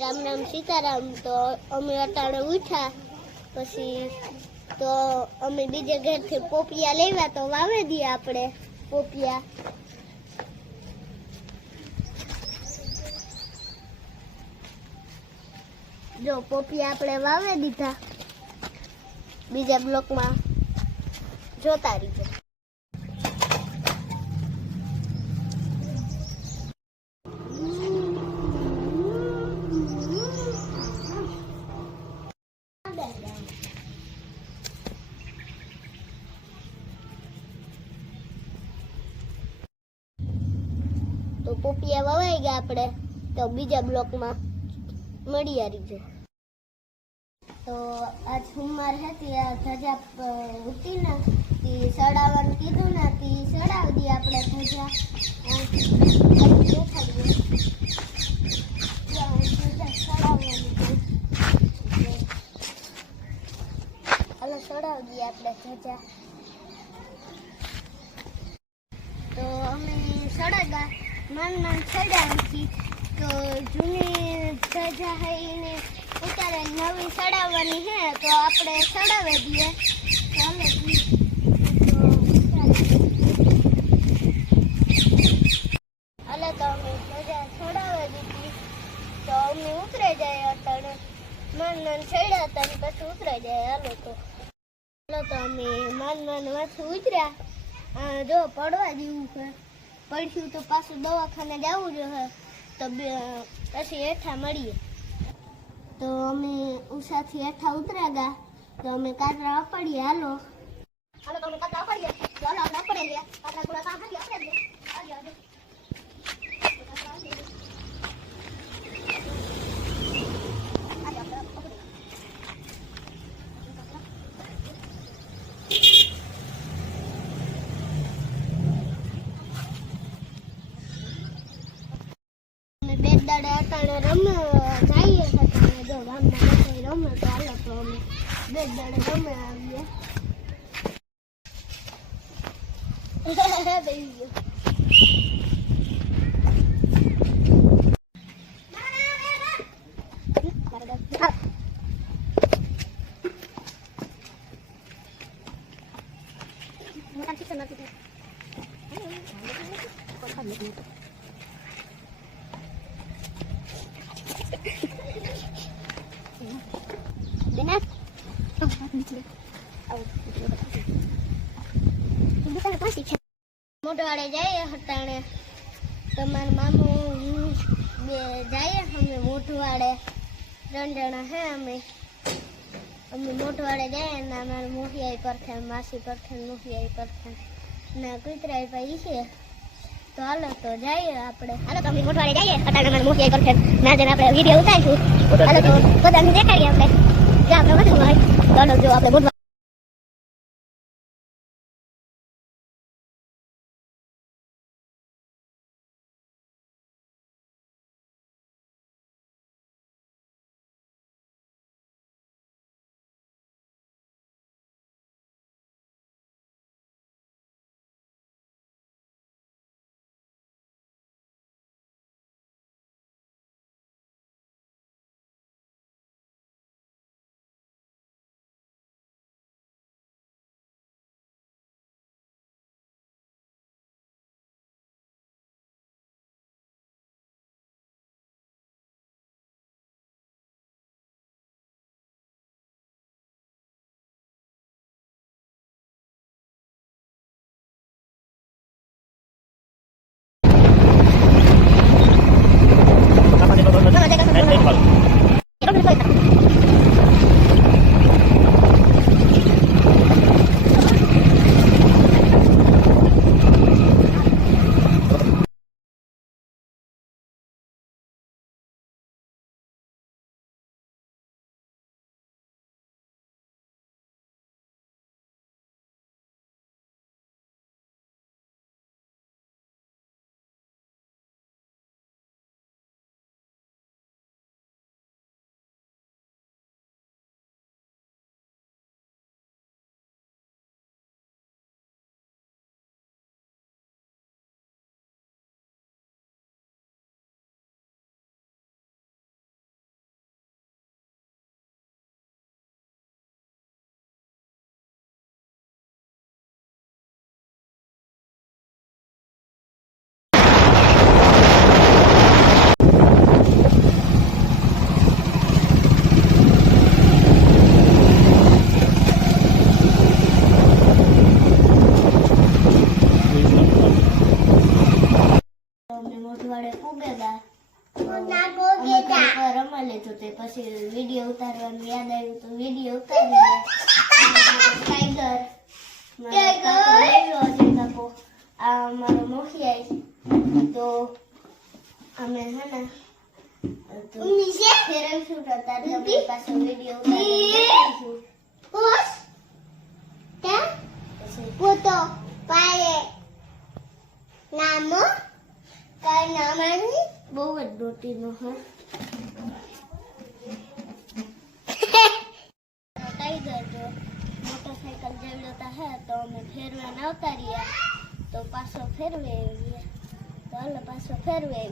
રામ રામ સીતારામ. તો અમે અટાણે ઉઠ્યા પછી તો અમે બીજે ઘરથી પોપિયા લેવા તો વાવે દઈએ આપણે પોપિયા. જો પોપિયા આપણે વાવે દીધા. બીજા બ્લોકમાં જોતા રહીજો. તો પોપિયા વવાઈ ગયા આપણે તો બીજા બ્લોકમાં મળી આવીજો. તો આજ સોમવાર હતી, આ ધજા ઉતી ને તે સડાવવાનું કીધું ને તે સડાવી દઈએ આપણે ધજા. હાલો સડાવી દઈએ આપણે ધજા. તો અમે સડાગા માન સડ્યા નથી. તો જૂની ધજા હે એને ઉતારે નવી સડાવવાની છે તો આપણે સડાવી દઈએ. ચાલો હાલો તો અમે ધજા સડાવી દીધી તો અમે ઉતરાઈ જાય. અટાણે માન સડ્યા હતા ને પછી ઉતરાઈ જાય. હાલો તો અમે માન માથું ઉતર્યા. જો પડવા જેવું છે, પડ્યું તો પાછું દવાખાને જવું જોઈએ. તો પછી હેઠા મળીએ. તો અમે ઉષાથી હેઠા ઉતર્યા ગયા તો અમે કાતરા અપાડીએ. હાલો તો અમે કાતરા અપાડીએ. ચાલો આપણે અપાડી લઈએ. કાતરા પૂરા કામ હતી અપાડી લઈએ. બે દાડે અટાણે રમે જઈએ અટાણે. જો ગામમાં બધા રમે તો હાલો તો અમે બે દાડે રમે આવીએ. મોટવાડે જઈએ હટાણે. તમારા મામું બે જઈએ અમે મોટવાડે. 3 જણા હે અમે મોટવાડે જઈએ ને અમારા મોહિયાઈ પરથે માસી પરથે મોહિયાઈ પરથે ને કુતરાઈ ભાઈ છે. તો હાલો તો જઈએ આપણે. હાલો તો અમે મોટવાડે જઈએ હટાણે અમારા મોહિયાઈ પરથે ના જઈને આપણે વિડીયો ઉતારીશું. હાલો તો બધાને દેખાડીએ આપણે કે આપણે બધું હોય. ચાલો જો આપણે અમે મોઢવાડે પૂગેલા રમવા લીધું તે પછી વિડીયો ઉતારવાનું યાદ આવ્યું તો વિડીયો ઉતારી ટાઈગર આ અમારો મોખિયાઈ તો અમે હે ને તો ફેરન શૂટ હતા તો પાછો વિડીયો ઉતારીશું वो तो पाए नाम का नाम है वो डोटी नो है टाइगर जो मोटरसाइकिल जलता है तो मैं फेरवे ना उतारिया तो पासो फेरवे तो हलो पासो फेरवे